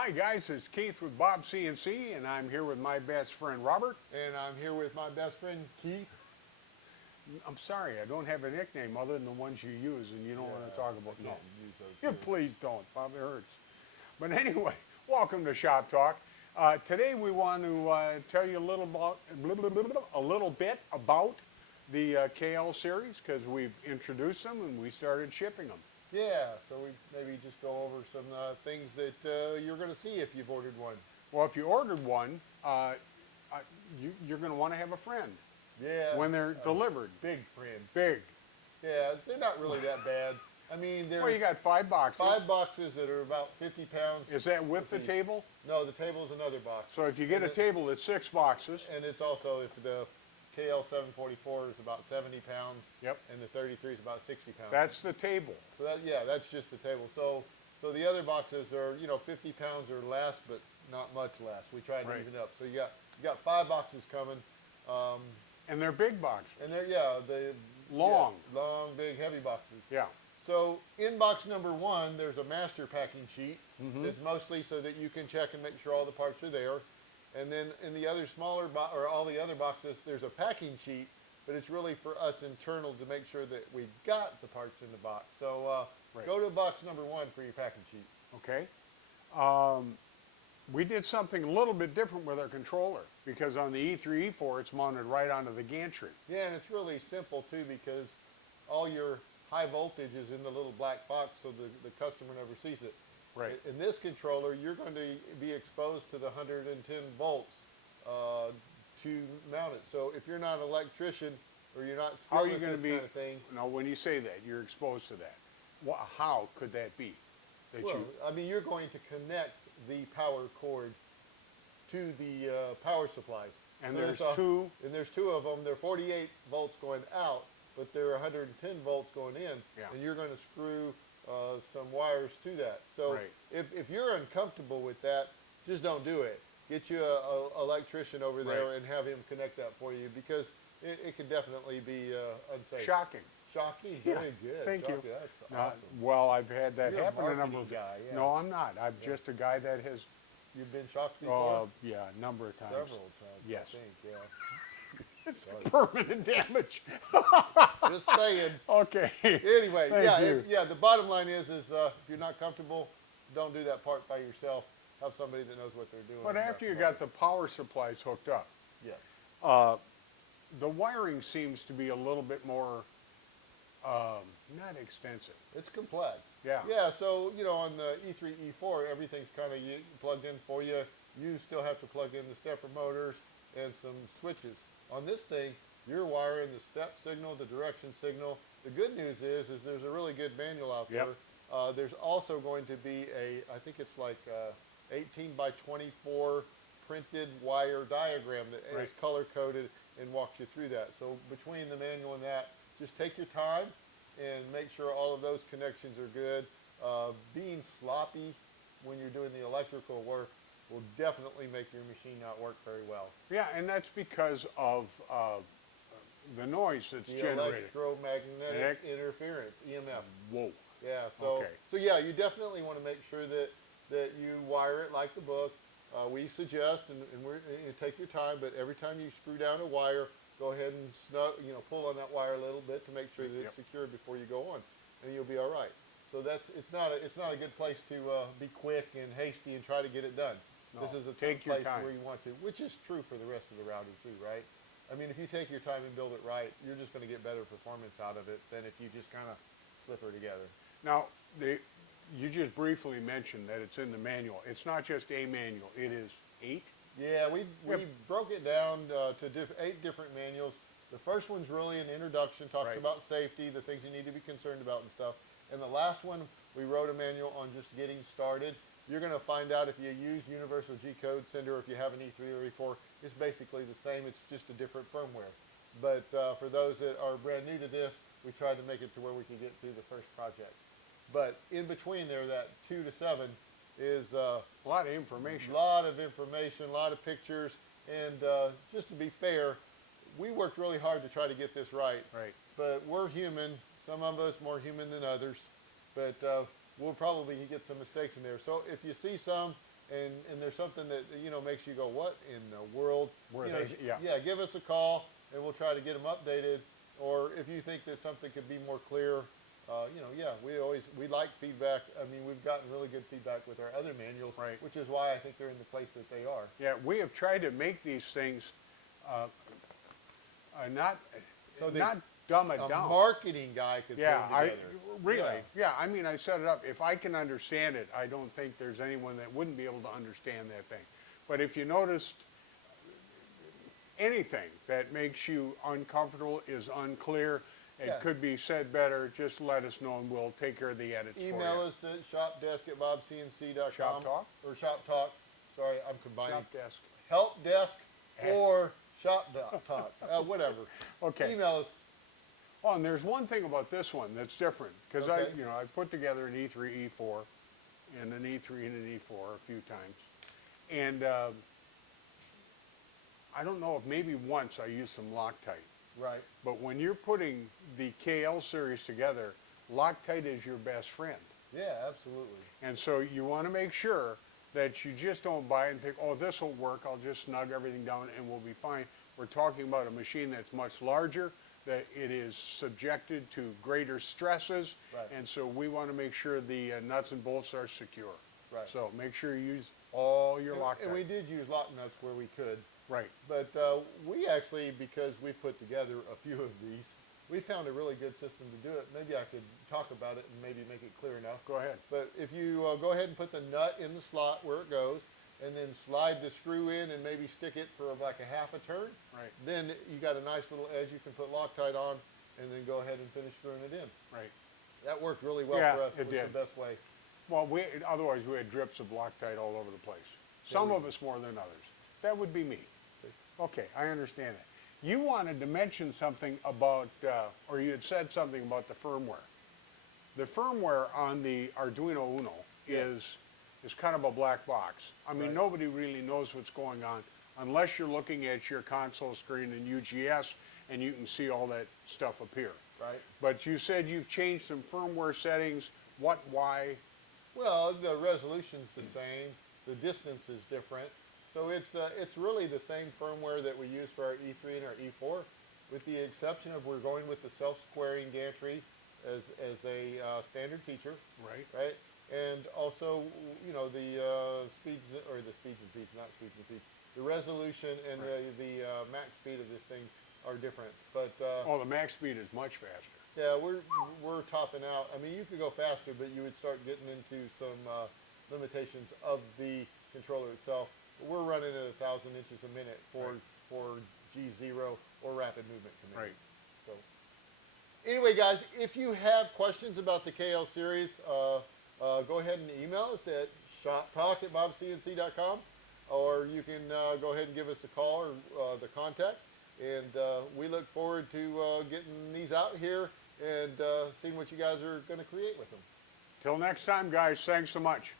Hi guys, it's Keith with Bob CNC, and I'm here with my best friend Robert. And I'm here with my best friend Keith. I'm sorry, I don't have a nickname other than the ones you use, and you don't want to talk about. I No, can't use those you words. please don't, Bob. It hurts. But anyway, welcome to Shop Talk. Today we want to tell you a little bit about the KL series because we've introduced them and we started shipping them. Yeah, so we maybe just go over some things that you're going to see if you've ordered one. Well, if you ordered one, you're going to want to have a friend Yeah. when they're delivered. Big friend. Big. Yeah, they're not really that bad. I mean, there's Well, you got 5 boxes. 5 boxes that are about 50 pounds. Is that with the apiece. table? No, the table's another box. So if you get a table, it's 6 boxes. And it's also, if the KL7 is about 70 pounds. Yep. And the 33 is about 60 pounds. That's the table. So that's just the table. So the other boxes are 50 pounds or less, but not much less. We try to Right. even up. So you got 5 boxes coming, And they're big boxes. and they're the Long. long, big, heavy boxes. Yeah. So in box number 1, there's a master packing sheet. Mhm. It's mostly so that you can check and make sure all the parts are there. And then in the other smaller or all the other boxes, there's a packing sheet, but it's really for us internal to make sure that we got the parts in the box. So Right. go to box number 1 for your packing sheet. Okay. We did something a little bit different with our controller because on the E3, E4, it's mounted right onto the gantry. Yeah, and it's really simple too because all your high voltage is in the little black box, so the customer never sees it. Right. In this controller, you're going to be exposed to the 110 volts to mount it. So if you're not an electrician or you're not How are skilled you at going this to be? kind of thing, No, when you say that, you're exposed to that. How could that be? That well, I mean, you're going to connect the power cord to the power supplies. And So there's it's two. And there's 2 of them. They're 48 volts going out, but they're 110 volts going in. Yeah. And you're going to screw some wires to that. So Right. if you're uncomfortable with that, just don't do it. Get you a electrician over there Right. and have him connect that for you because it can definitely be unsafe. Shocking. Shocking. Yeah. Very good. Thank you. Shocking. That's Now, awesome. well, I've had that You're a happen a number marketing of guy, yeah. No, I'm not. I'm just a guy that has, You've been shocked before? yeah, a number of times. Several times, Yes. I think, yeah. It's permanent damage. Just saying. Okay. Anyway, Thank you. the bottom line is if you're not comfortable, don't do that part by yourself. Have somebody that knows what they're doing. But after you got the power supplies hooked up, Yes. the wiring seems to be a little bit more, not extensive. It's complex. Yeah. Yeah, so, on the E3, E4, everything's kind of plugged in for you. You still have to plug in the stepper motors and some switches. On this thing, you're wiring the step signal, the direction signal. The good news is there's a really good manual out Yep. there. There's also going to be I think it's like 18 by 24 printed wire diagram that is Right. color-coded and walks you through that. So between the manual and that, just take your time and make sure all of those connections are good. Being sloppy when you're doing the electrical work will definitely make your machine not work very well. Yeah, and that's because of the noise that's The generated. electromagnetic interference, EMF. Whoa. Yeah, so Okay. so yeah, you definitely want to make sure that you wire it like the book. We suggest, and you take your time, but every time you screw down a wire, go ahead and pull on that wire a little bit to make sure that it's Yep. secure before you go on, and you'll be all right. So it's not a good place to be quick and hasty and try to get it done. No, This is a take your place time. where you want to, which is true for the rest of the router too, right? I mean, if you take your time and build it right, you're just going to get better performance out of it than if you just kind of slip her together. Now, you just briefly mentioned that it's in the manual. It's not just a manual. It is 8. Yeah, we Yep. broke it down to 8 different manuals. The first one's really an introduction, talks Right. about safety, the things you need to be concerned about and stuff. And the last one, we wrote a manual on just getting started. You're going to find out if you use Universal G-Code Sender, or if you have an E3 or E4, it's basically the same. It's just a different firmware. But for those that are brand new to this, we tried to make it to where we could get through the first project. But in between there, that 2 to 7 is A lot of information. a lot of information, a lot of pictures, and just to be fair, we worked really hard to try to get this right. Right. But we're human. Some of us more human than others. But we'll probably get some mistakes in there. So if you see some and there's something that makes you go, what in the world? Where You know, they- yeah. yeah, give us a call and we'll try to get them updated. Or if you think that something could be more clear, yeah, we like feedback. I mean, we've gotten really good feedback with our other manuals, Right. which is why I think they're in the place that they are. Yeah, we have tried to make these things not So they, not dumb it a down. marketing guy could Yeah, put them together. really. Yeah, I mean, I set it up. If I can understand it, I don't think there's anyone that wouldn't be able to understand that thing. But if you noticed anything that makes you uncomfortable, is unclear, it Yeah. could be said better, just let us know and we'll take care of the edits Email for you. us at shopdesk@bobcnc.com. Shop Talk? Or Shop Talk. Sorry, I'm combining. Shop desk. Help desk or Shop Talk. Whatever. Okay. Email us. Oh, and there's one thing about this one that's different because Okay. I put together an E3, E4, and an E3 and an E4 a few times, and I don't know if maybe once I used some Loctite, Right. but when you're putting the KL series together, Loctite is your best friend, Yeah, absolutely. and so you want to make sure that you just don't buy it and think, oh, this will work. I'll just snug everything down and we'll be fine. We're talking about a machine that's much larger, that it is subjected to greater stresses, Right. and so we want to make sure the nuts and bolts are secure. Right. So make sure you use all your Loctite. And we did use lock nuts where we could. Right. But we actually, because we put together a few of these, we found a really good system to do it. Maybe I could talk about it and maybe make it clear enough. Go ahead. But if you go ahead and put the nut in the slot where it goes, and then slide the screw in and maybe stick it for like a half a turn, Right. then you got a nice little edge you can put Loctite on, and then go ahead and finish screwing it in. Right. That worked really well Yeah, for us. it was did. the best way. Well, otherwise we had drips of Loctite all over the place. Some of us more than others. That would be me. Okay, I understand that. You wanted to mention something about, or you had said something about the firmware. The firmware on the Arduino Uno is kind of a black box. I mean, Right. nobody really knows what's going on unless you're looking at your console screen in UGS and you can see all that stuff appear. Right. But you said you've changed some firmware settings. What, why? Well, the resolution's the same. The distance is different. So it's really the same firmware that we use for our E3 and our E4, with the exception of we're going with the self-squaring gantry as a standard feature, Right. right? And also, the speeds, or the speeds and feeds, not speeds and feeds. The resolution and the max speed of this thing are different. But Oh, the max speed is much faster. yeah, we're topping out. I mean, you could go faster, but you would start getting into some limitations of the controller itself. We're running at 1,000 inches a minute for G0 or rapid movement commands. Right. So anyway, guys, if you have questions about the KL series, go ahead and email us at shoptalk@bobcnc.com, or you can go ahead and give us a call or the contact. And we look forward to getting these out here and seeing what you guys are going to create with them. Till next time, guys, thanks so much.